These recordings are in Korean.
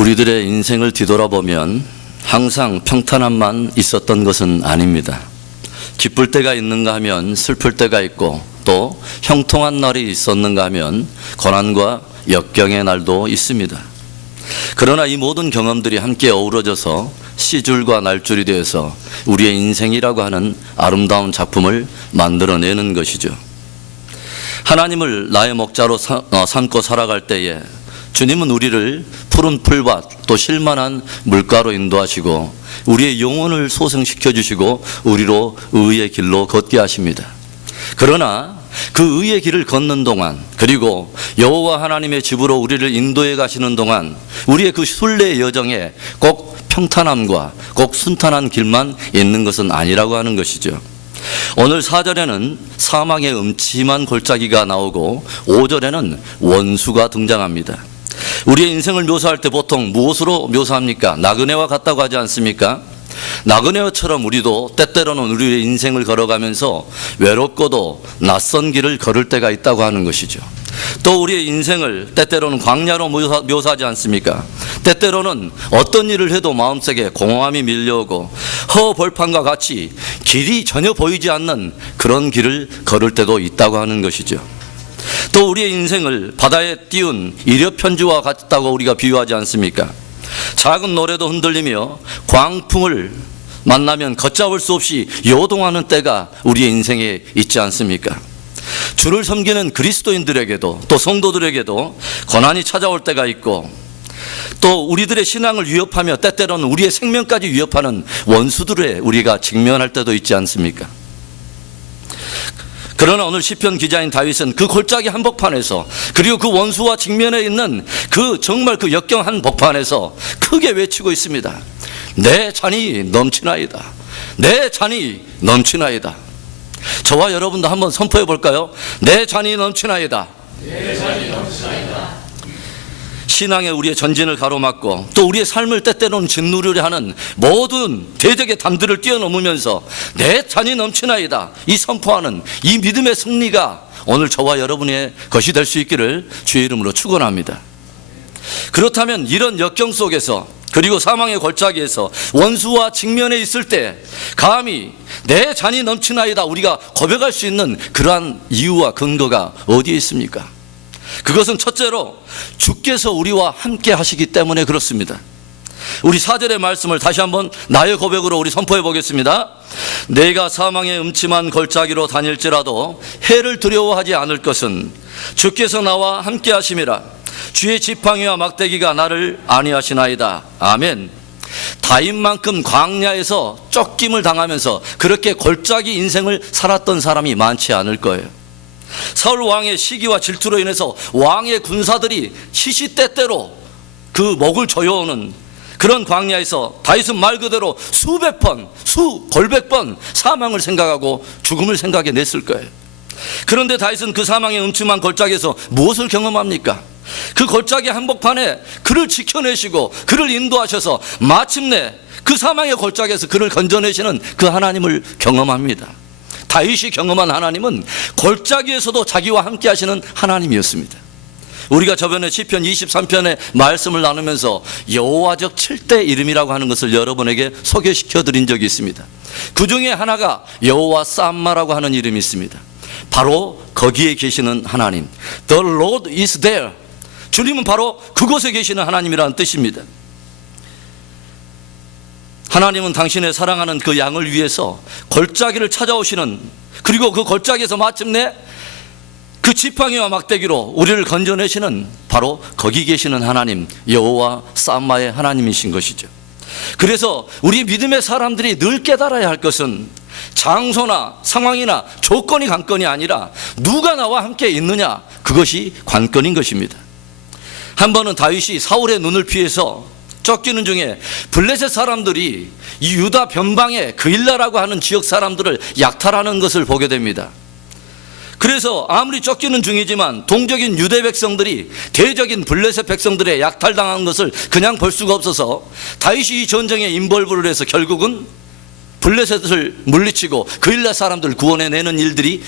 우리들의 인생을 뒤돌아보면 항상 평탄함만 있었던 것은 아닙니다. 기쁠 때가 있는가 하면 슬플 때가 있고, 또 형통한 날이 있었는가 하면 고난과 역경의 날도 있습니다. 그러나 이 모든 경험들이 함께 어우러져서 시줄과 날줄이 되어서 우리의 인생이라고 하는 아름다운 작품을 만들어내는 것이죠. 하나님을 나의 목자로 삼고 살아갈 때에 주님은 우리를 푸른 풀밭 또 쉴만한 물가로 인도하시고 우리의 영혼을 소생시켜 주시고 우리로 의의 길로 걷게 하십니다. 그러나 그 의의 길을 걷는 동안, 그리고 여호와 하나님의 집으로 우리를 인도해 가시는 동안 우리의 그 순례의 여정에 꼭 평탄함과 꼭 순탄한 길만 있는 것은 아니라고 하는 것이죠. 오늘 4절에는 사망의 음침한 골짜기가 나오고 5절에는 원수가 등장합니다. 우리의 인생을 묘사할 때 보통 무엇으로 묘사합니까? 나그네와 같다고 하지 않습니까? 나그네처럼 우리도 때때로는 우리의 인생을 걸어가면서 외롭고도 낯선 길을 걸을 때가 있다고 하는 것이죠. 또 우리의 인생을 때때로는 광야로 묘사하지 않습니까? 때때로는 어떤 일을 해도 마음속에 공허함이 밀려오고 허벌판과 같이 길이 전혀 보이지 않는 그런 길을 걸을 때도 있다고 하는 것이죠. 또 우리의 인생을 바다에 띄운 이력편지와 같다고 우리가 비유하지 않습니까? 작은 노래도 흔들리며 광풍을 만나면 걷잡을 수 없이 요동하는 때가 우리의 인생에 있지 않습니까? 주를 섬기는 그리스도인들에게도 또 성도들에게도 고난이 찾아올 때가 있고, 또 우리들의 신앙을 위협하며 때때로는 우리의 생명까지 위협하는 원수들에 우리가 직면할 때도 있지 않습니까? 그러나 오늘 시편 기자인 다윗은 그 골짜기 한복판에서, 그리고 그 원수와 직면해 있는 그 정말 그 역경 한복판에서 크게 외치고 있습니다. 내 잔이 넘치나이다. 내 잔이 넘치나이다. 저와 여러분도 한번 선포해 볼까요? 내 잔이 넘치나이다. 내 잔이 넘치나이다. 신앙의 우리의 전진을 가로막고 또 우리의 삶을 때때로는 짓누르려 하는 모든 대적의 담들을 뛰어넘으면서 내 잔이 넘치나이다, 이 선포하는 이 믿음의 승리가 오늘 저와 여러분의 것이 될 수 있기를 주의 이름으로 축원합니다. 그렇다면 이런 역경 속에서, 그리고 사망의 골짜기에서 원수와 직면해 있을 때 감히 내 잔이 넘치나이다 우리가 고백할 수 있는 그러한 이유와 근거가 어디에 있습니까? 그것은 첫째로 주께서 우리와 함께 하시기 때문에 그렇습니다. 우리 4절의 말씀을 다시 한번 나의 고백으로 우리 선포해 보겠습니다. 내가 사망의 음침한 골짜기로 다닐지라도 해를 두려워하지 않을 것은 주께서 나와 함께 하심이라. 주의 지팡이와 막대기가 나를 안위하시나이다. 아멘. 다윗만큼 광야에서 쫓김을 당하면서 그렇게 골짜기 인생을 살았던 사람이 많지 않을 거예요. 사울 왕의 시기와 질투로 인해서 왕의 군사들이 시시때때로 그 목을 조여오는 그런 광야에서 다윗은 말 그대로 수백 번, 골백 번 사망을 생각하고 죽음을 생각해냈을 거예요. 그런데 다윗은 그 사망의 음침한 골짜기에서 무엇을 경험합니까? 그 골짜기 한복판에 그를 지켜내시고 그를 인도하셔서 마침내 그 사망의 골짜기에서 그를 건져내시는 그 하나님을 경험합니다. 다윗이 경험한 하나님은 골짜기에서도 자기와 함께 하시는 하나님이었습니다. 우리가 저번에 시편 23편의 말씀을 나누면서 여호와적 7대 이름이라고 하는 것을 여러분에게 소개시켜 드린 적이 있습니다. 그 중에 하나가 여호와 쌈마라고 하는 이름이 있습니다. 바로 거기에 계시는 하나님, The Lord is there. 주님은 바로 그곳에 계시는 하나님이라는 뜻입니다. 하나님은 당신의 사랑하는 그 양을 위해서 골짜기를 찾아오시는, 그리고 그 골짜기에서 마침내 그 지팡이와 막대기로 우리를 건져내시는 바로 거기 계시는 하나님, 여호와 쌈마의 하나님이신 것이죠. 그래서 우리 믿음의 사람들이 늘 깨달아야 할 것은 장소나 상황이나 조건이 관건이 아니라 누가 나와 함께 있느냐, 그것이 관건인 것입니다. 한 번은 다윗이 사울의 눈을 피해서 쫓기는 중에 블레셋 사람들이 이 유다 변방의 그일라라고 하는 지역 사람들을 약탈하는 것을 보게 됩니다. 그래서 아무리 쫓기는 중이지만 동적인 유대 백성들이 대적인 블레셋 백성들의 약탈당한 것을 그냥 볼 수가 없어서 다윗이 이 전쟁에 인볼브를 해서 결국은 블레셋을 물리치고 그일라 사람들을 구원해내는 일들이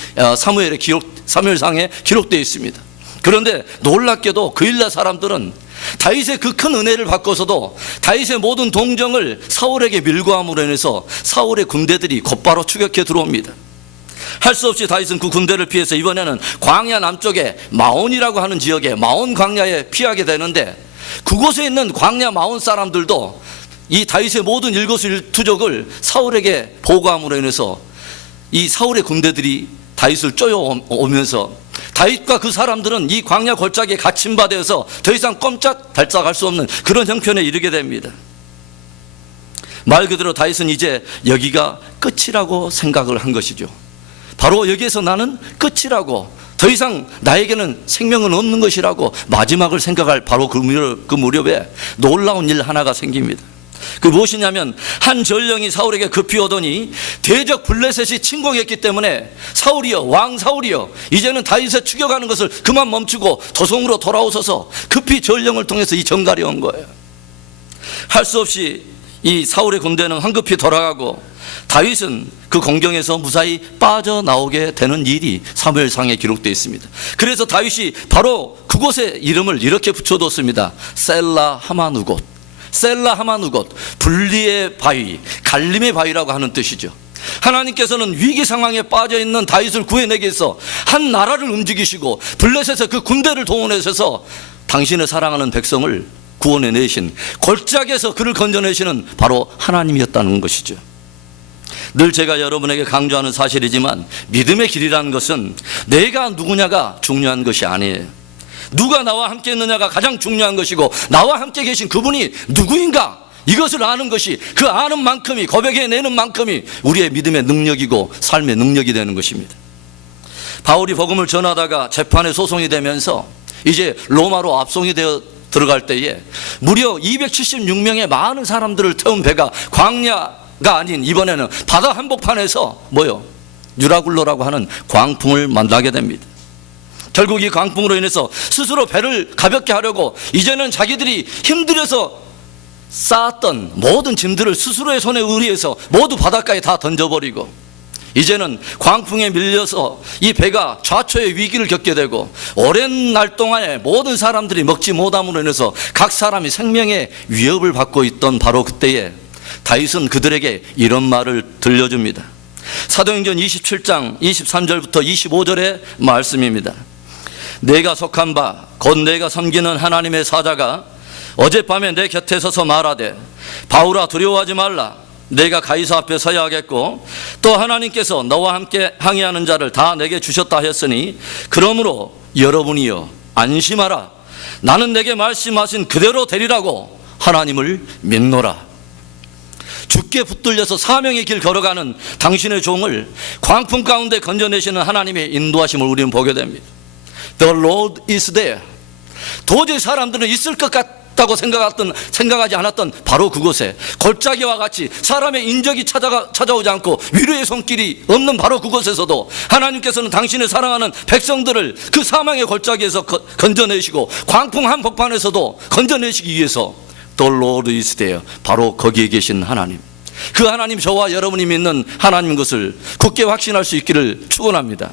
사무엘상에 기록되어 있습니다. 그런데 놀랍게도 그일라 사람들은 다윗의 그 큰 은혜를 받고서도 다윗의 모든 동정을 사울에게 밀고 함으로 인해서 사울의 군대들이 곧바로 추격해 들어옵니다. 할 수 없이 다윗은 그 군대를 피해서 이번에는 광야 남쪽에 마온이라고 하는 지역에 마온 광야에 피하게 되는데, 그곳에 있는 광야 마온 사람들도 이 다윗의 모든 일거수일투족을 사울에게 보고함으로 인해서 이 사울의 군대들이 다윗을 쫓아오면서 다윗과 그 사람들은 이 광야 골짜기에 갇힌 바 되어서 더 이상 꼼짝달싹할 수 없는 그런 형편에 이르게 됩니다. 말 그대로 다윗은 이제 여기가 끝이라고 생각을 한 것이죠. 바로 여기에서 나는 끝이라고, 더 이상 나에게는 생명은 없는 것이라고 마지막을 생각할 바로 그 무렵에 놀라운 일 하나가 생깁니다. 그 무엇이냐면, 한 전령이 사울에게 급히 오더니 대적 블레셋이 침공했기 때문에 사울이여, 왕 사울이여, 이제는 다윗의 추격하는 것을 그만 멈추고 도성으로 돌아오소서, 급히 전령을 통해서 이 전갈이 온 거예요. 할 수 없이 이 사울의 군대는 황급히 돌아가고 다윗은 그 공경에서 무사히 빠져나오게 되는 일이 사무엘상에 기록되어 있습니다. 그래서 다윗이 바로 그곳의 이름을 이렇게 붙여뒀습니다. 셀라 하마누곳. 셀라 하마누곳, 분리의 바위, 갈림의 바위라고 하는 뜻이죠. 하나님께서는 위기 상황에 빠져 있는 다윗을 구해내기 위해서 한 나라를 움직이시고 블레셋에서 그 군대를 동원하셔서 당신의 사랑하는 백성을 구원해내신, 골짜기에서 그를 건져내시는 바로 하나님이었다는 것이죠. 늘 제가 여러분에게 강조하는 사실이지만, 믿음의 길이라는 것은 내가 누구냐가 중요한 것이 아니에요. 누가 나와 함께 있느냐가 가장 중요한 것이고, 나와 함께 계신 그분이 누구인가, 이것을 아는 것이, 그 아는 만큼이, 고백해내는 만큼이 우리의 믿음의 능력이고 삶의 능력이 되는 것입니다. 바울이 복음을 전하다가 재판에 소송이 되면서 이제 로마로 압송이 되어 들어갈 때에 무려 276명의 많은 사람들을 태운 배가 광야가 아닌 이번에는 바다 한복판에서 유라굴로라고 하는 광풍을 만나게 됩니다. 결국 이 광풍으로 인해서 스스로 배를 가볍게 하려고 이제는 자기들이 힘들어서 쌓았던 모든 짐들을 스스로의 손에 의리해서 모두 바닷가에 다 던져버리고, 이제는 광풍에 밀려서 이 배가 좌초의 위기를 겪게 되고, 오랜 날 동안에 모든 사람들이 먹지 못함으로 인해서 각 사람이 생명의 위협을 받고 있던 바로 그때에 다윗은 그들에게 이런 말을 들려줍니다. 사도행전 27장 23절부터 25절의 말씀입니다. 내가 속한 바 곧 내가 섬기는 하나님의 사자가 어젯밤에 내 곁에 서서 말하되, 바울아 두려워하지 말라. 내가 가이사 앞에 서야 하겠고 또 하나님께서 너와 함께 항해하는 자를 다 내게 주셨다 하였으니, 그러므로 여러분이여 안심하라. 나는 내게 말씀하신 그대로 되리라고 하나님을 믿노라. 죽게 붙들려서 사명의 길 걸어가는 당신의 종을 광풍 가운데 건져내시는 하나님의 인도하심을 우리는 보게 됩니다. The Lord is there. 도저히 사람들은 있을 것 같다고 생각하지 않았던 바로 그곳에, 골짜기와 같이 사람의 인적이 찾아오지 않고 위로의 손길이 없는 바로 그곳에서도 하나님께서는 당신의 사랑하는 백성들을 그 사망의 골짜기에서 건져내시고 광풍 한복판에서도 건져내시기 위해서 The Lord is there, 바로 거기에 계신 하나님, 그 하나님, 저와 여러분이 믿는 하나님 것을 굳게 확신할 수 있기를 축원합니다.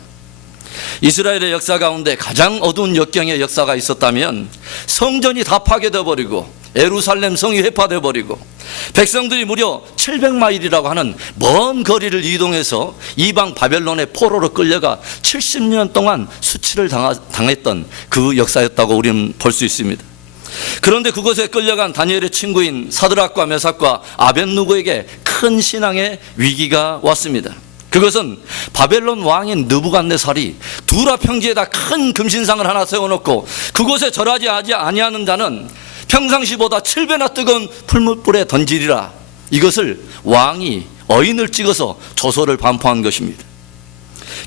이스라엘의 역사 가운데 가장 어두운 역경의 역사가 있었다면 성전이 다 파괴되어 버리고 예루살렘 성이 회파되어 버리고 백성들이 무려 700마일이라고 하는 먼 거리를 이동해서 이방 바벨론의 포로로 끌려가 70년 동안 수치를 당했던 그 역사였다고 우리는 볼 수 있습니다. 그런데 그곳에 끌려간 다니엘의 친구인 사드락과 메삭과 아벳느고에게 큰 신앙의 위기가 왔습니다. 그것은 바벨론 왕인 느부갓네살이 두라 평지에다 큰 금신상을 하나 세워놓고 그곳에 절하지 아니하는 자는 평상시보다 7배나 뜨거운 풀무불에 던지리라, 이것을 왕이 어인을 찍어서 조서를 반포한 것입니다.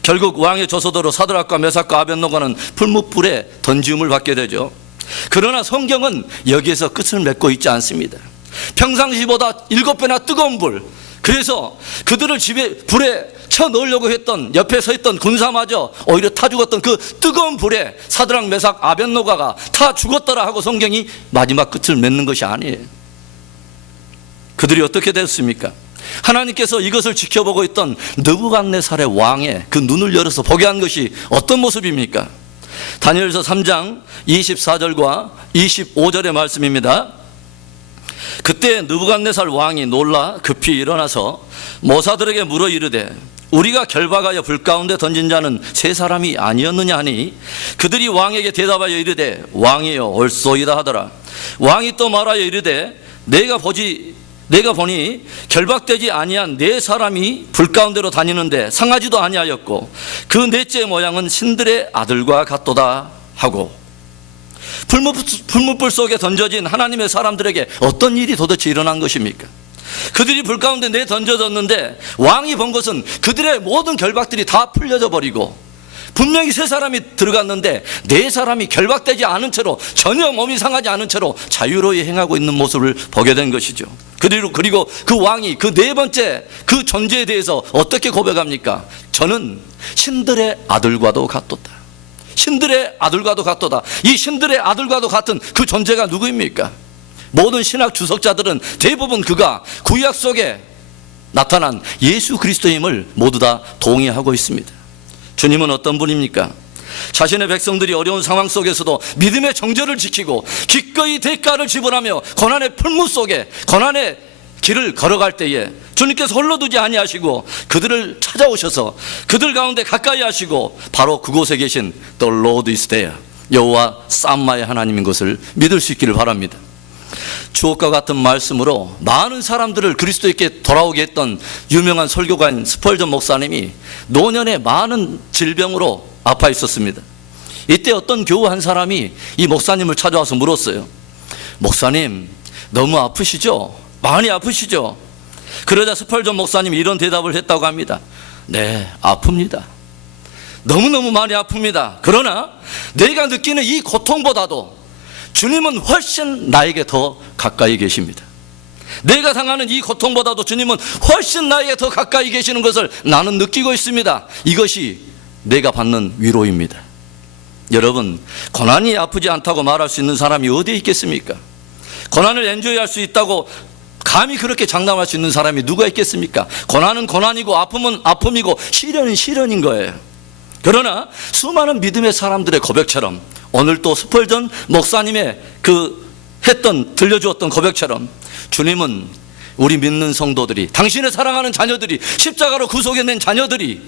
결국 왕의 조서대로 사드락과 메삭과 아벳느고는 풀무불에 던지움을 받게 되죠. 그러나 성경은 여기에서 끝을 맺고 있지 않습니다. 평상시보다 7배나 뜨거운 불, 그래서 그들을 불에 쳐 넣으려고 했던 옆에 서 있던 군사마저 오히려 타 죽었던 그 뜨거운 불에 사드락 메삭 아벳느고가 타 죽었더라 하고 성경이 마지막 끝을 맺는 것이 아니에요. 그들이 어떻게 됐습니까? 하나님께서 이것을 지켜보고 있던 느부갓네살의 왕의 그 눈을 열어서 보게 한 것이 어떤 모습입니까? 다니엘서 3장 24절과 25절의 말씀입니다. 그때 느부갓네살 왕이 놀라 급히 일어나서 모사들에게 물어 이르되 우리가 결박하여 불 가운데 던진 자는 세 사람이 아니었느냐 하니 그들이 왕에게 대답하여 이르되 왕이여 옳소이다 하더라. 왕이 또 말하여 이르되 내가 보니 결박되지 아니한 네 사람이 불 가운데로 다니는데 상하지도 아니하였고 그 넷째 모양은 신들의 아들과 같도다 하고. 불못불 속에 던져진 하나님의 사람들에게 어떤 일이 도대체 일어난 것입니까? 그들이 불 가운데 던져졌는데 왕이 본 것은 그들의 모든 결박들이 다 풀려져 버리고 분명히 세 사람이 들어갔는데 네 사람이 결박되지 않은 채로 전혀 몸이 상하지 않은 채로 자유로이 행하고 있는 모습을 보게 된 것이죠. 그리고 그 왕이 그 네 번째 그 존재에 대해서 어떻게 고백합니까? 저는 신들의 아들과도 같도다. 신들의 아들과도 같도다. 이 신들의 아들과도 같은 그 존재가 누구입니까? 모든 신학 주석자들은 대부분 그가 구약 속에 나타난 예수 그리스도임을 모두 다 동의하고 있습니다. 주님은 어떤 분입니까? 자신의 백성들이 어려운 상황 속에서도 믿음의 정절을 지키고 기꺼이 대가를 지불하며 고난의 풀무 속에 고난의 길을 걸어갈 때에 주님께서 홀로 두지 아니하시고 그들을 찾아오셔서 그들 가운데 가까이 하시고 바로 그곳에 계신 The Lord is there, 여호와 쌈마의 하나님인 것을 믿을 수 있기를 바랍니다. 주옥과 같은 말씀으로 많은 사람들을 그리스도께 돌아오게 했던 유명한 설교가인 스펄전 목사님이 노년에 많은 질병으로 아파 있었습니다. 이때 어떤 교우 한 사람이 이 목사님을 찾아와서 물었어요. 목사님, 너무 아프시죠? 많이 아프시죠? 그러자 스펄전 목사님이 이런 대답을 했다고 합니다. 네, 아픕니다. 너무너무 많이 아픕니다. 그러나 내가 느끼는 이 고통보다도 주님은 훨씬 나에게 더 가까이 계십니다. 내가 당하는 이 고통보다도 주님은 훨씬 나에게 더 가까이 계시는 것을 나는 느끼고 있습니다. 이것이 내가 받는 위로입니다. 여러분, 고난이 아프지 않다고 말할 수 있는 사람이 어디에 있겠습니까? 고난을 엔조이할 수 있다고 감히 그렇게 장담할 수 있는 사람이 누가 있겠습니까? 고난은 고난이고 아픔은 아픔이고 시련은 시련인 거예요. 그러나 수많은 믿음의 사람들의 고백처럼 오늘 또 스펄전 목사님의 들려주었던 고백처럼 주님은 우리 믿는 성도들이, 당신의 사랑하는 자녀들이, 십자가로 구속해낸 자녀들이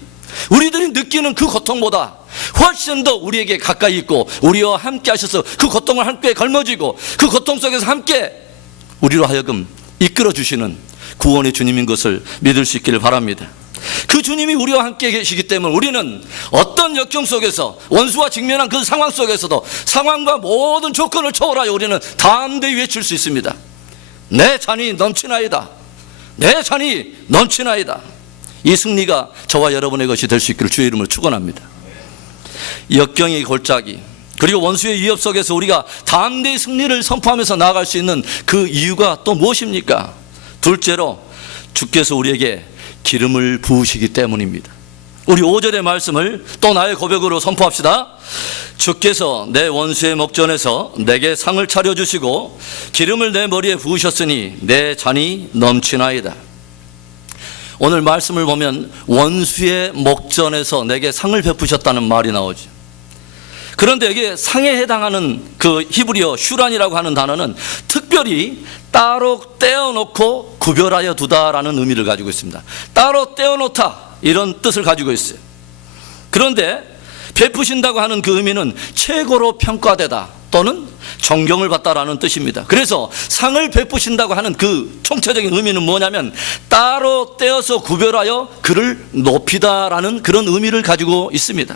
우리들이 느끼는 그 고통보다 훨씬 더 우리에게 가까이 있고 우리와 함께 하셔서 그 고통을 함께 걸머쥐고 그 고통 속에서 함께 우리로 하여금 이끌어 주시는 구원의 주님인 것을 믿을 수 있기를 바랍니다. 그 주님이 우리와 함께 계시기 때문에 우리는 어떤 역경 속에서 원수와 직면한 그 상황 속에서도 상황과 모든 조건을 초월하여 우리는 담대히 외칠 수 있습니다. 내 잔이 넘치나이다. 내 잔이 넘치나이다. 이 승리가 저와 여러분의 것이 될 수 있기를 주의 이름으로 축원합니다. 역경의 골짜기 그리고 원수의 위협 속에서 우리가 담대히 승리를 선포하면서 나아갈 수 있는 그 이유가 또 무엇입니까? 둘째로 주께서 우리에게 기름을 부으시기 때문입니다. 우리 5절의 말씀을 또 나의 고백으로 선포합시다. 주께서 내 원수의 목전에서 내게 상을 차려주시고 기름을 내 머리에 부으셨으니 내 잔이 넘치나이다. 오늘 말씀을 보면 원수의 목전에서 내게 상을 베푸셨다는 말이 나오죠. 그런데 여기에 상에 해당하는 그 히브리어 슈란이라고 하는 단어는 특별히 따로 떼어놓고 구별하여 두다라는 의미를 가지고 있습니다. 따로 떼어놓다 이런 뜻을 가지고 있어요. 그런데 베푸신다고 하는 그 의미는 최고로 평가되다 또는 존경을 받다라는 뜻입니다. 그래서 상을 베푸신다고 하는 그 총체적인 의미는 뭐냐면 따로 떼어서 구별하여 그를 높이다라는 그런 의미를 가지고 있습니다.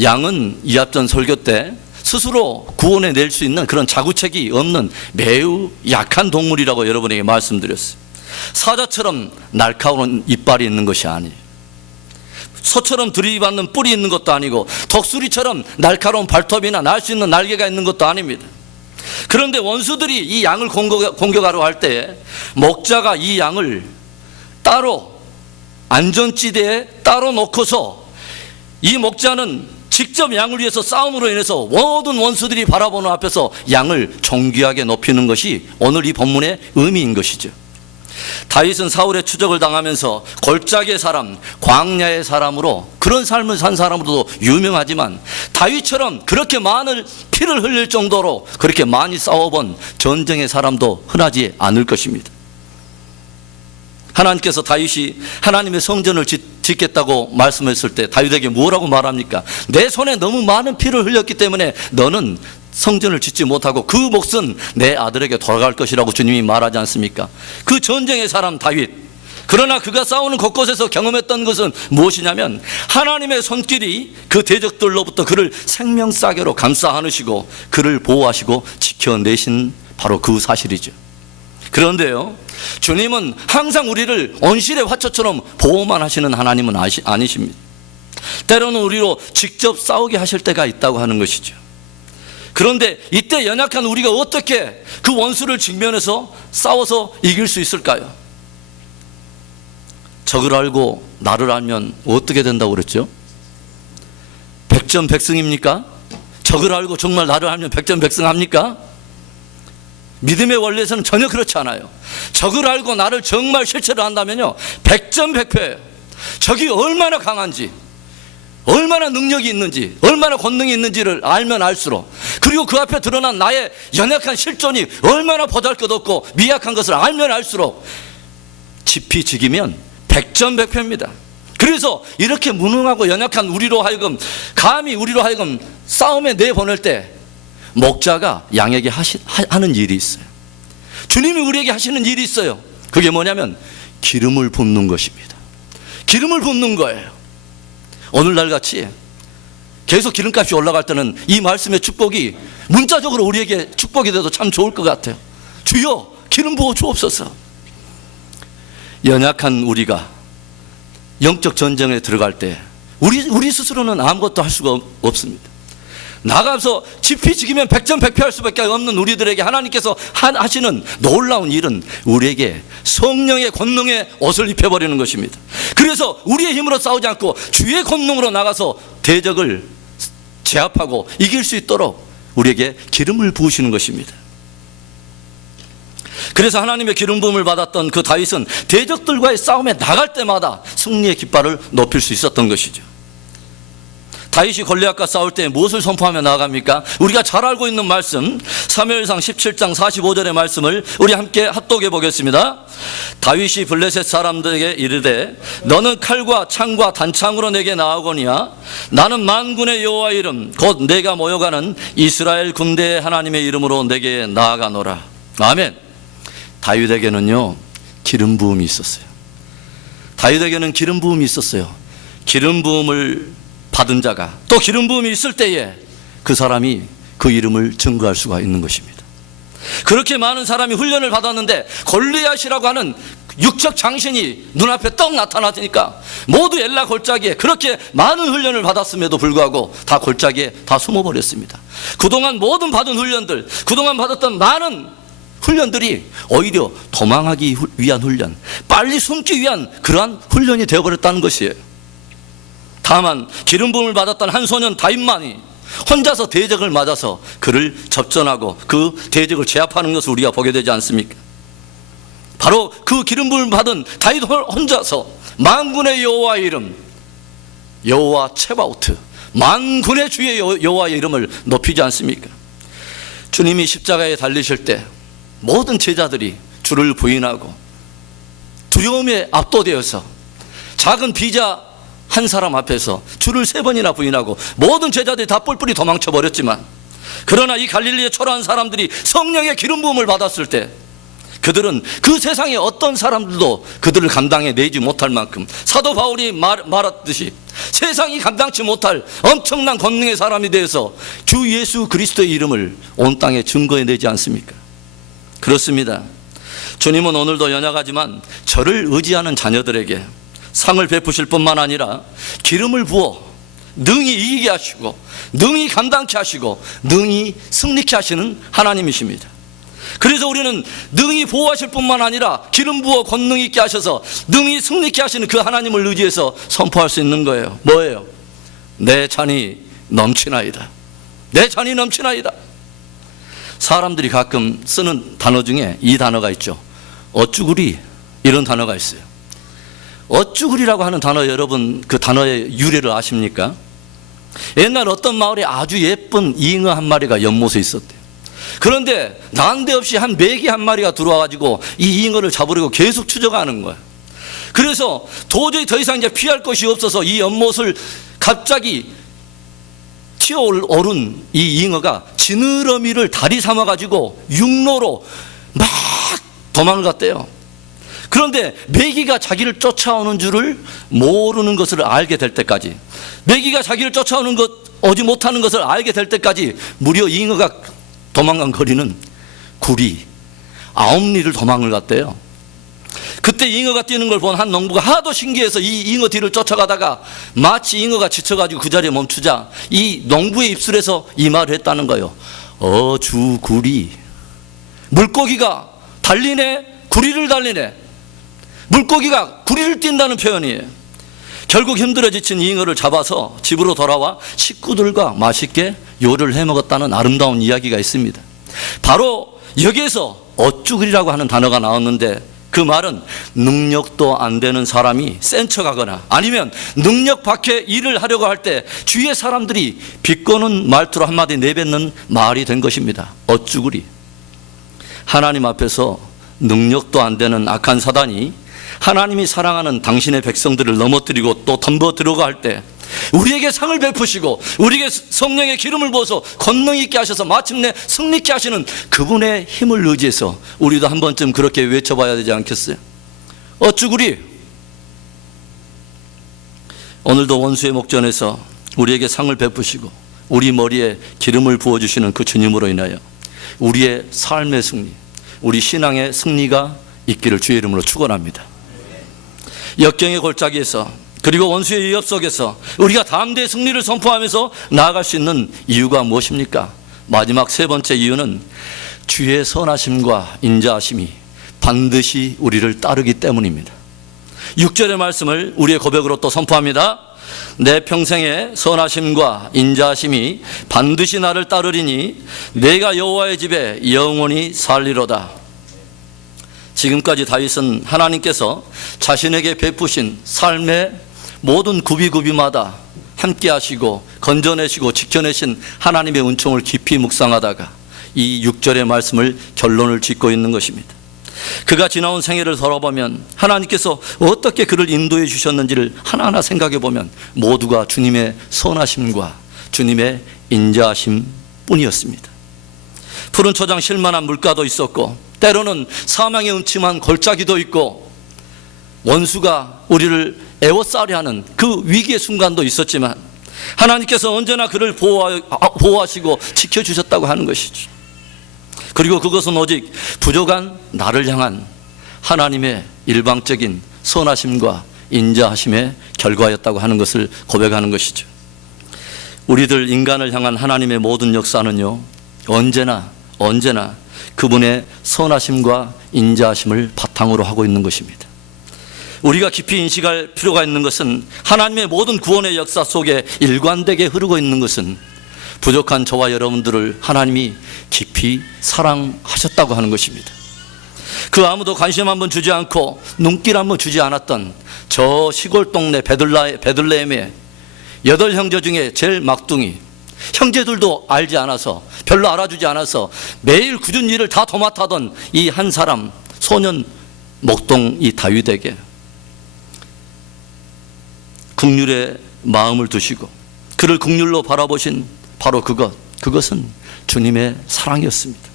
양은 이합전 설교 때 스스로 구원해 낼 수 있는 그런 자구책이 없는 매우 약한 동물이라고 여러분에게 말씀드렸어요. 사자처럼 날카로운 이빨이 있는 것이 아니에요. 소처럼 들이받는 뿔이 있는 것도 아니고 독수리처럼 날카로운 발톱이나 날 수 있는 날개가 있는 것도 아닙니다. 그런데 원수들이 이 양을 공격하려 할 때에 목자가 이 양을 따로 안전지대에 따로 놓고서 이 목자는 직접 양을 위해서 싸움으로 인해서 모든 원수들이 바라보는 앞에서 양을 존귀하게 높이는 것이 오늘 이 본문의 의미인 것이죠. 다윗은 사울의 추적을 당하면서 골짜기의 사람, 광야의 사람으로 그런 삶을 산 사람으로도 유명하지만 다윗처럼 그렇게 많은 피를 흘릴 정도로 그렇게 많이 싸워본 전쟁의 사람도 흔하지 않을 것입니다. 하나님께서 다윗이 하나님의 성전을 짓겠다고 말씀했을 때 다윗에게 뭐라고 말합니까? 내 손에 너무 많은 피를 흘렸기 때문에 너는 성전을 짓지 못하고 그 몫은 내 아들에게 돌아갈 것이라고 주님이 말하지 않습니까? 그 전쟁의 사람 다윗, 그러나 그가 싸우는 곳곳에서 경험했던 것은 무엇이냐면 하나님의 손길이 그 대적들로부터 그를 생명싸개로 감싸 안으시고 그를 보호하시고 지켜내신 바로 그 사실이죠. 그런데요, 주님은 항상 우리를 온실의 화초처럼 보호만 하시는 하나님은 아니십니다. 때로는 우리로 직접 싸우게 하실 때가 있다고 하는 것이죠. 그런데 이때 연약한 우리가 어떻게 그 원수를 직면해서 싸워서 이길 수 있을까요? 적을 알고 나를 알면 어떻게 된다고 그랬죠? 백전백승입니까? 적을 알고 정말 나를 알면 백전백승합니까? 믿음의 원리에서는 전혀 그렇지 않아요. 적을 알고 나를 정말 실체를 안다면요, 백전백패예요. 적이 얼마나 강한지, 얼마나 능력이 있는지, 얼마나 권능이 있는지를 알면 알수록, 그리고 그 앞에 드러난 나의 연약한 실존이 얼마나 보잘것없고 미약한 것을 알면 알수록 지피지기면 백전백패입니다. 그래서 이렇게 무능하고 연약한 우리로 하여금, 감히 우리로 하여금 싸움에 내보낼 때 목자가 양에게 하는 일이 있어요. 주님이 우리에게 하시는 일이 있어요. 그게 뭐냐면 기름을 붓는 것입니다. 기름을 붓는 거예요. 오늘날 같이 계속 기름값이 올라갈 때는 이 말씀의 축복이 문자적으로 우리에게 축복이 돼도 참 좋을 것 같아요. 주여 기름 부어 주옵소서. 연약한 우리가 영적 전쟁에 들어갈 때 우리 스스로는 아무것도 할 수가 없습니다. 나가서 지피지기면 백전백패할 수밖에 없는 우리들에게 하나님께서 하시는 놀라운 일은 우리에게 성령의 권능의 옷을 입혀버리는 것입니다. 그래서 우리의 힘으로 싸우지 않고 주의 권능으로 나가서 대적을 제압하고 이길 수 있도록 우리에게 기름을 부으시는 것입니다. 그래서 하나님의 기름 부음을 받았던 그 다윗은 대적들과의 싸움에 나갈 때마다 승리의 깃발을 높일 수 있었던 것이죠. 다윗이 골리앗과 싸울 때 무엇을 선포하며 나아갑니까? 우리가 잘 알고 있는 말씀, 사무엘상 17장 45절의 말씀을 우리 함께 합독해 보겠습니다. 다윗이 블레셋 사람들에게 이르되 너는 칼과 창과 단창으로 내게 나아오거니와 나는 만군의 여호와 이름 곧 내가 모여가는 이스라엘 군대의 하나님의 이름으로 내게 나아가노라. 아멘. 다윗에게는요 기름 부음이 있었어요. 다윗에게는 기름 부음이 있었어요. 기름 부음을 받은 자가 또 기름 부음이 있을 때에 그 사람이 그 이름을 증거할 수가 있는 것입니다. 그렇게 많은 사람이 훈련을 받았는데 골리앗이라고 하는 육적 장신이 눈앞에 떡 나타나니까 모두 엘라 골짜기에 그렇게 많은 훈련을 받았음에도 불구하고 다 골짜기에 다 숨어버렸습니다. 그동안 모든 받은 훈련들, 그동안 받았던 많은 훈련들이 오히려 도망하기 위한 훈련, 빨리 숨기 위한 그러한 훈련이 되어버렸다는 것이에요. 다만 기름 부음을 받았던 한 소년 다윗만이 혼자서 대적을 맞아서 그를 접전하고 그 대적을 제압하는 것을 우리가 보게 되지 않습니까? 바로 그 기름 부음을 받은 다윗 혼자서 만군의 여호와의 이름, 여호와 체바오트, 만군의 주의 여호와의 이름을 높이지 않습니까? 주님이 십자가에 달리실 때 모든 제자들이 주를 부인하고 두려움에 압도되어서 작은 비자 한 사람 앞에서 주를 3번이나 부인하고 모든 제자들이 다 뿔뿔이 도망쳐 버렸지만, 그러나 이 갈릴리의 초라한 사람들이 성령의 기름 부음을 받았을 때 그들은 그 세상의 어떤 사람들도 그들을 감당해 내지 못할 만큼, 사도 바울이 말했듯이 세상이 감당치 못할 엄청난 권능의 사람이 되어서 주 예수 그리스도의 이름을 온 땅에 증거해 내지 않습니까? 그렇습니다. 주님은 오늘도 연약하지만 저를 의지하는 자녀들에게 상을 베푸실 뿐만 아니라 기름을 부어 능히 이기게 하시고 능히 감당케 하시고 능히 승리케 하시는 하나님이십니다. 그래서 우리는 능히 보호하실 뿐만 아니라 기름 부어 권능 있게 하셔서 능히 승리케 하시는 그 하나님을 의지해서 선포할 수 있는 거예요. 뭐예요? 내 잔이 넘치나이다. 내 잔이 넘치나이다. 사람들이 가끔 쓰는 단어 중에 이 단어가 있죠. 어쭈구리 이런 단어가 있어요. 어쭈구리라고 하는 단어, 여러분 그 단어의 유래를 아십니까? 옛날 어떤 마을에 아주 예쁜 잉어 한 마리가 연못에 있었대요. 그런데 난데없이 한 메기 한 마리가 들어와가지고 이 잉어를 잡으려고 계속 추적하는 거예요. 그래서 도저히 더 이상 이제 피할 것이 없어서 이 연못을 갑자기 튀어오른 이 잉어가 지느러미를 다리 삼아가지고 육로로 막 도망을 갔대요. 그런데 메기가 자기를 쫓아오는 줄을 모르는 것을 알게 될 때까지, 메기가 자기를 쫓아오는 것, 오지 못하는 것을 알게 될 때까지 무려 잉어가 도망간 거리는 구리 9리를 도망을 갔대요. 그때 잉어가 뛰는 걸 본 한 농부가 하도 신기해서 이 잉어 뒤를 쫓아가다가 마치 잉어가 지쳐가지고 그 자리에 멈추자 이 농부의 입술에서 이 말을 했다는 거예요. 어주구리. 물고기가 달리네, 구리를 달리네. 물고기가 구리를 뛴다는 표현이에요. 결국 힘들어 지친 잉어를 잡아서 집으로 돌아와 식구들과 맛있게 요리를 해먹었다는 아름다운 이야기가 있습니다. 바로 여기에서 어쭈구리라고 하는 단어가 나왔는데, 그 말은 능력도 안 되는 사람이 센 척하거나 아니면 능력 밖에 일을 하려고 할 때 주위의 사람들이 비꼬는 말투로 한마디 내뱉는 말이 된 것입니다. 어쭈구리. 하나님 앞에서 능력도 안 되는 악한 사단이 하나님이 사랑하는 당신의 백성들을 넘어뜨리고 또 덤벼 들어가 할 때 우리에게 상을 베푸시고 우리에게 성령의 기름을 부어서 권능 있게 하셔서 마침내 승리케 하시는 그분의 힘을 의지해서 우리도 한 번쯤 그렇게 외쳐봐야 되지 않겠어요? 어쭈구리. 오늘도 원수의 목전에서 우리에게 상을 베푸시고 우리 머리에 기름을 부어주시는 그 주님으로 인하여 우리의 삶의 승리, 우리 신앙의 승리가 있기를 주의 이름으로 축원합니다. 역경의 골짜기에서 그리고 원수의 위협 속에서 우리가 담대히 승리를 선포하면서 나아갈 수 있는 이유가 무엇입니까? 마지막 세 번째 이유는 주의 선하심과 인자하심이 반드시 우리를 따르기 때문입니다. 6절의 말씀을 우리의 고백으로 또 선포합니다. 내 평생의 선하심과 인자하심이 반드시 나를 따르리니 내가 여호와의 집에 영원히 살리로다. 지금까지 다윗은 하나님께서 자신에게 베푸신 삶의 모든 구비구비마다 함께 하시고 건져내시고 지켜내신 하나님의 은총을 깊이 묵상하다가 이 6절의 말씀을 결론을 짓고 있는 것입니다. 그가 지나온 생애를 돌아보면 하나님께서 어떻게 그를 인도해 주셨는지를 하나하나 생각해 보면 모두가 주님의 선하심과 주님의 인자하심 뿐이었습니다. 푸른 초장 실만한 물가도 있었고 때로는 사망의 음침한 골짜기도 있고 원수가 우리를 애워싸려 하는 그 위기의 순간도 있었지만 하나님께서 언제나 그를 보호하시고 지켜주셨다고 하는 것이죠. 그리고 그것은 오직 부족한 나를 향한 하나님의 일방적인 선하심과 인자하심의 결과였다고 하는 것을 고백하는 것이죠. 우리들 인간을 향한 하나님의 모든 역사는요, 언제나 그분의 선하심과 인자하심을 바탕으로 하고 있는 것입니다. 우리가 깊이 인식할 필요가 있는 것은 하나님의 모든 구원의 역사 속에 일관되게 흐르고 있는 것은 부족한 저와 여러분들을 하나님이 깊이 사랑하셨다고 하는 것입니다. 그 아무도 관심 한번 주지 않고 눈길 한번 주지 않았던 저 시골 동네 베들레헴의 8형제 중에 제일 막둥이, 형제들도 알지 않아서 별로 알아주지 않아서 매일 굳은 일을 다 도맡아던 이 한 사람 소년 목동 이 다윗에게 긍휼의 마음을 두시고 그를 긍휼로 바라보신 바로 그것은 주님의 사랑이었습니다.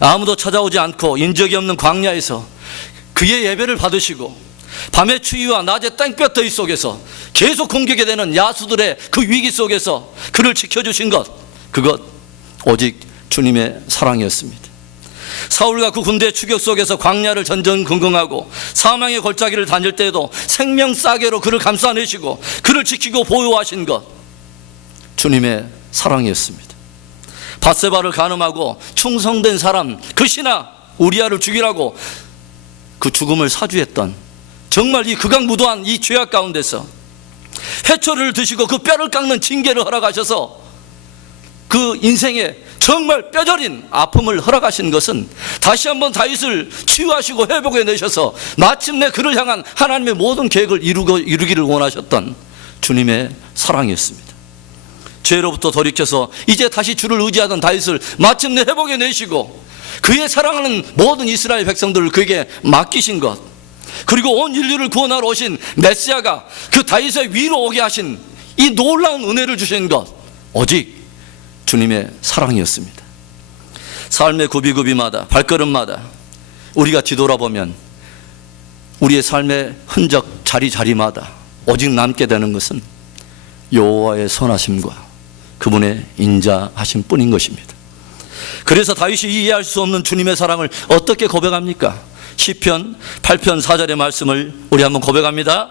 아무도 찾아오지 않고 인적이 없는 광야에서 그의 예배를 받으시고 밤의 추위와 낮의 땡볕더위 속에서 계속 공격이 되는 야수들의 그 위기 속에서 그를 지켜주신 그것 오직 주님의 사랑이었습니다. 사울과 그 군대의 추격 속에서 광야를 전전긍긍하고 사망의 골짜기를 다닐 때에도 생명 싸개로 그를 감싸내시고 그를 지키고 보호하신 것 주님의 사랑이었습니다. 밧세바를 간음하고 충성된 사람 그 신하 우리아를 죽이라고 그 죽음을 사주했던 정말 이 극악무도한 이 죄악 가운데서 회초리를 드시고 그 뼈를 깎는 징계를 허락하셔서 그 인생의 정말 뼈저린 아픔을 허락하신 것은 다시 한번 다윗을 치유하시고 회복해 내셔서 마침내 그를 향한 하나님의 모든 계획을 이루기를 원하셨던 주님의 사랑이었습니다. 죄로부터 돌이켜서 이제 다시 주를 의지하던 다윗을 마침내 회복해 내시고 그의 사랑하는 모든 이스라엘 백성들을 그에게 맡기신 것, 그리고 온 인류를 구원하러 오신 메시아가 그 다윗의 위로 오게 하신 이 놀라운 은혜를 주신 것, 오직 주님의 사랑이었습니다. 삶의 구비구비마다, 발걸음마다 우리가 뒤돌아보면 우리의 삶의 흔적 자리자리마다 오직 남게 되는 것은 여호와의 선하심과 그분의 인자하심 뿐인 것입니다. 그래서 다윗이 이해할 수 없는 주님의 사랑을 어떻게 고백합니까? 시편 8편 4절의 말씀을 우리 한번 고백합니다.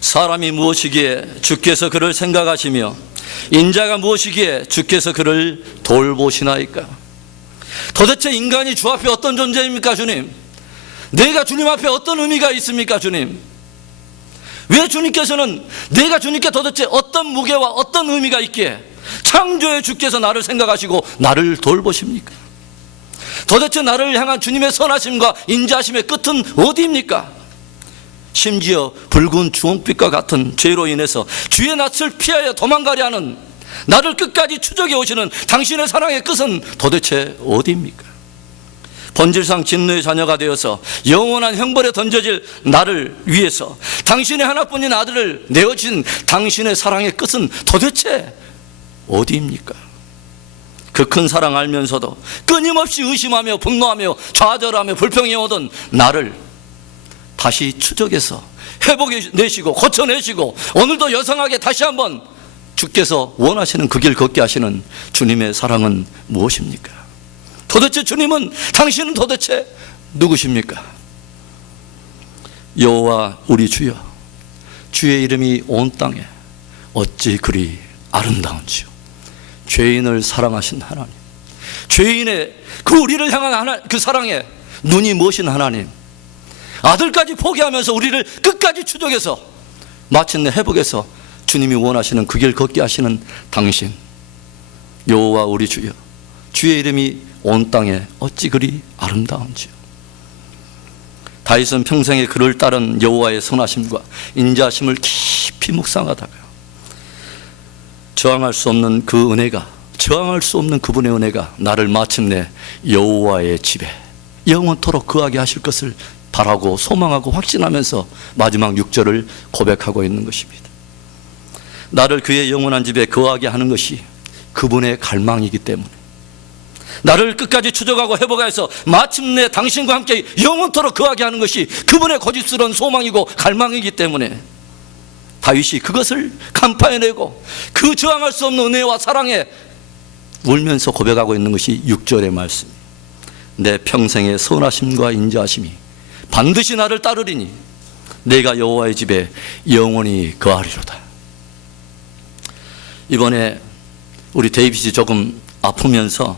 사람이 무엇이기에 주께서 그를 생각하시며 인자가 무엇이기에 주께서 그를 돌보시나이까. 도대체 인간이 주 앞에 어떤 존재입니까, 주님? 내가 주님 앞에 어떤 의미가 있습니까, 주님? 왜 주님께서는 내가 주님께 도대체 어떤 무게와 어떤 의미가 있기에 창조의 주께서 나를 생각하시고 나를 돌보십니까? 도대체 나를 향한 주님의 선하심과 인자하심의 끝은 어디입니까? 심지어 붉은 주홍빛과 같은 죄로 인해서 주의 낯을 피하여 도망가려 하는 나를 끝까지 추적해 오시는 당신의 사랑의 끝은 도대체 어디입니까? 본질상 진노의 자녀가 되어서 영원한 형벌에 던져질 나를 위해서 당신의 하나뿐인 아들을 내어주신 당신의 사랑의 끝은 도대체 어디입니까? 그 큰 사랑 알면서도 끊임없이 의심하며 분노하며 좌절하며 불평해 오던 나를 다시 추적해서 회복해 내시고 고쳐내시고 오늘도 여성하게 다시 한번 주께서 원하시는 그 길 걷게 하시는 주님의 사랑은 무엇입니까? 도대체 주님은, 당신은 도대체 누구십니까? 여호와 우리 주여, 주의 이름이 온 땅에 어찌 그리 아름다운지요. 죄인을 사랑하신 하나님, 죄인의 그 우리를 향한 그 사랑에 눈이 머신 하나님, 아들까지 포기하면서 우리를 끝까지 추적해서 마침내 회복해서 주님이 원하시는 그 길 걷게 하시는 당신, 여호와 우리 주여, 주의 이름이 온 땅에 어찌 그리 아름다운지요. 다윗은 평생에 그를 따른 여호와의 선하심과 인자하심을 깊이 묵상하다가 저항할 수 없는 그 은혜가, 저항할 수 없는 그분의 은혜가 나를 마침내 여호와의 집에 영원토록 거하게 하실 것을 바라고 소망하고 확신하면서 마지막 6절을 고백하고 있는 것입니다. 나를 그의 영원한 집에 거하게 하는 것이 그분의 갈망이기 때문에, 나를 끝까지 추적하고 회복해서 마침내 당신과 함께 영원토록 거하게 하는 것이 그분의 고집스러운 소망이고 갈망이기 때문에 다윗이 그것을 간파해내고 그 저항할 수 없는 은혜와 사랑에 울면서 고백하고 있는 것이 6절의 말씀. 내 평생의 선하심과 인자하심이 반드시 나를 따르리니 내가 여호와의 집에 영원히 거하리로다. 이번에 우리 데이빗이 조금 아프면서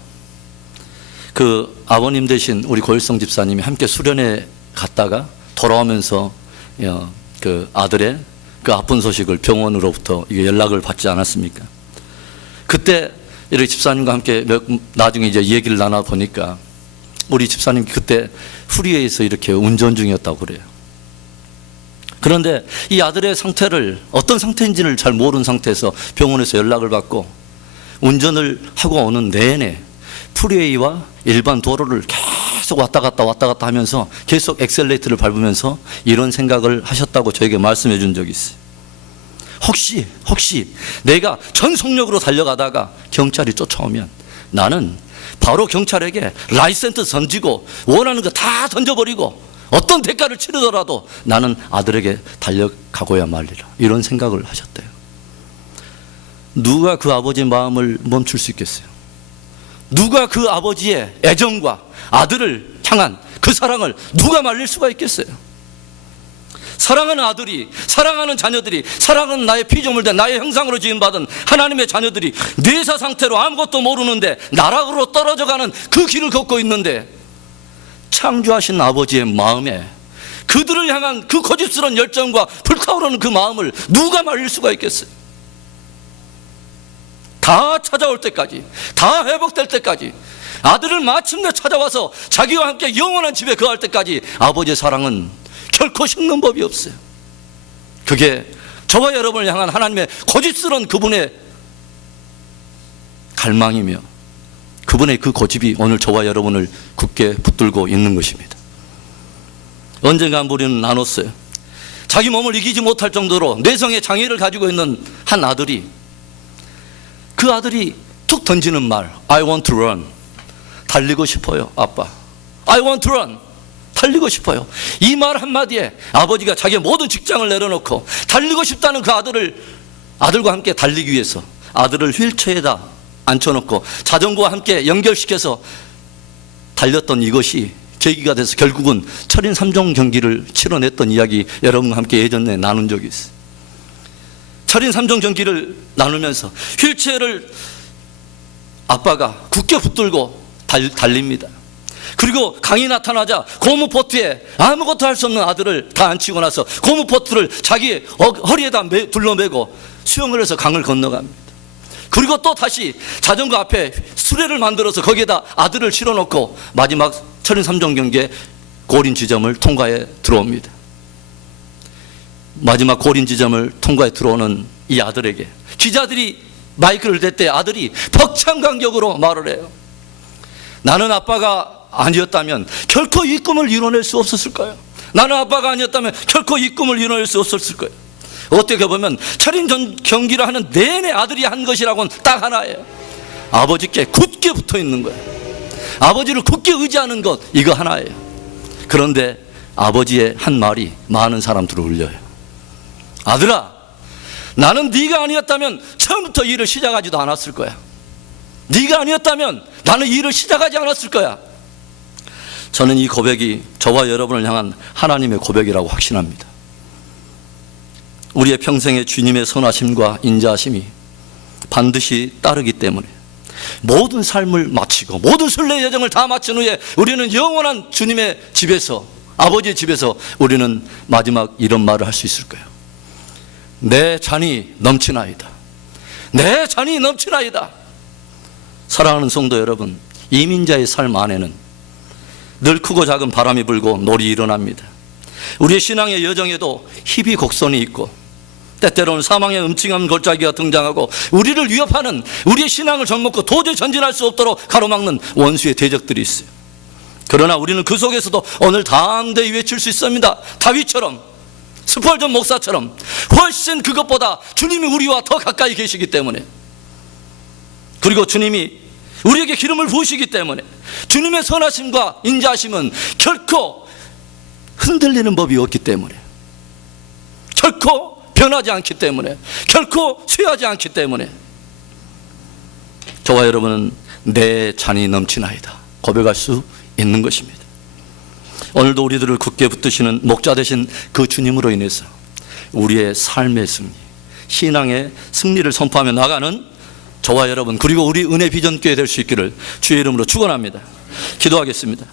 그 아버님 되신 우리 고일성 집사님이 함께 수련회 갔다가 돌아오면서 그 아들의 그 아픈 소식을 병원으로부터 연락을 받지 않았습니까? 그때 이렇게 집사님과 함께 나중에 이제 얘기를 나눠 보니까 우리 집사님이 그때 후리에서 이렇게 운전 중이었다고 그래요. 그런데 이 아들의 상태를 어떤 상태인지를 잘 모르는 상태에서 병원에서 연락을 받고 운전을 하고 오는 내내 프리웨이와 일반 도로를 계속 왔다 갔다 하면서 계속 엑셀레이터를 밟으면서 이런 생각을 하셨다고 저에게 말씀해 준 적이 있어요. 혹시 내가 전 속력으로 달려가다가 경찰이 쫓아오면 나는 바로 경찰에게 라이센스 던지고 원하는 거 다 던져버리고 어떤 대가를 치르더라도 나는 아들에게 달려가고야 말리라, 이런 생각을 하셨대요. 누가 그 아버지의 마음을 멈출 수 있겠어요? 누가 그 아버지의 애정과 아들을 향한 그 사랑을 누가 말릴 수가 있겠어요? 사랑하는 아들이, 사랑하는 자녀들이, 사랑하는 나의 피조물된 나의 형상으로 지음받은 하나님의 자녀들이 뇌사 상태로 아무것도 모르는데 나락으로 떨어져가는 그 길을 걷고 있는데 창조하신 아버지의 마음에 그들을 향한 그 고집스러운 열정과 불타오르는 그 마음을 누가 말릴 수가 있겠어요? 다 찾아올 때까지, 다 회복될 때까지, 아들을 마침내 찾아와서 자기와 함께 영원한 집에 거할 때까지 아버지의 사랑은 결코 식는 법이 없어요. 그게 저와 여러분을 향한 하나님의 고집스러운 그분의 갈망이며 그분의 그 고집이 오늘 저와 여러분을 굳게 붙들고 있는 것입니다. 언젠가 우리는 나눴어요. 자기 몸을 이기지 못할 정도로 뇌성의 장애를 가지고 있는 한 아들이, 그 아들이 툭 던지는 말, I want to run. 달리고 싶어요, 아빠. I want to run. 달리고 싶어요. 이 말 한마디에 아버지가 자기의 모든 직장을 내려놓고 달리고 싶다는 그 아들과 함께 달리기 위해서 아들을 휠체어에다 앉혀놓고 자전거와 함께 연결시켜서 달렸던 이것이 계기가 돼서 결국은 철인 3종 경기를 치러냈던 이야기 여러분과 함께 예전에 나눈 적이 있어요. 철인 3종 경기를 나누면서 휠체어를 아빠가 굳게 붙들고 달립니다. 그리고 강이 나타나자 고무보트에 아무것도 할 수 없는 아들을 다 앉히고 나서 고무보트를 자기 허리에다 둘러매고 수영을 해서 강을 건너갑니다. 그리고 또 다시 자전거 앞에 수레를 만들어서 거기에다 아들을 실어놓고 마지막 철인 3종 경기에 고린 지점을 통과해 들어옵니다. 마지막 고린 지점을 통과해 들어오는 이 아들에게 기자들이 마이크를 댈 때 아들이 벅찬 감격으로 말을 해요. 나는 아빠가 아니었다면 결코 이 꿈을 이뤄낼 수 없었을 거예요. 나는 아빠가 아니었다면 결코 이 꿈을 이뤄낼 수 없었을 거예요. 어떻게 보면 철인 경기를 하는 내내 아들이 한 것이라고는 딱 하나예요. 아버지께 굳게 붙어 있는 거예요. 아버지를 굳게 의지하는 것, 이거 하나예요. 그런데 아버지의 한 말이 많은 사람들을 울려요. 아들아, 나는 네가 아니었다면 처음부터 일을 시작하지도 않았을 거야. 네가 아니었다면 나는 일을 시작하지 않았을 거야. 저는 이 고백이 저와 여러분을 향한 하나님의 고백이라고 확신합니다. 우리의 평생의 주님의 선하심과 인자하심이 반드시 따르기 때문에 모든 삶을 마치고 모든 순례 여정을 다 마친 후에 우리는 영원한 주님의 집에서, 아버지의 집에서 우리는 마지막 이런 말을 할 수 있을 거예요. 내 잔이 넘치나이다. 내 잔이 넘치나이다. 사랑하는 성도 여러분, 이민자의 삶 안에는 늘 크고 작은 바람이 불고 놀이 일어납니다. 우리의 신앙의 여정에도 희비 곡선이 있고 때때로는 사망의 음침한 골짜기가 등장하고 우리를 위협하는, 우리의 신앙을 정먹고 도저히 전진할 수 없도록 가로막는 원수의 대적들이 있어요. 그러나 우리는 그 속에서도 오늘 담대히 외칠 수 있습니다. 다윗처럼, 스펄전 목사처럼 훨씬 그것보다 주님이 우리와 더 가까이 계시기 때문에, 그리고 주님이 우리에게 기름을 부으시기 때문에 주님의 선하심과 인자하심은 결코 흔들리는 법이 없기 때문에, 결코 변하지 않기 때문에, 결코 쇠하지 않기 때문에 저와 여러분은 내 잔이 넘치나이다 고백할 수 있는 것입니다. 오늘도 우리들을 굳게 붙드시는 목자 되신 그 주님으로 인해서 우리의 삶의 승리, 신앙의 승리를 선포하며 나가는 저와 여러분, 그리고 우리 은혜 비전교회 될 수 있기를 주의 이름으로 축원합니다. 기도하겠습니다.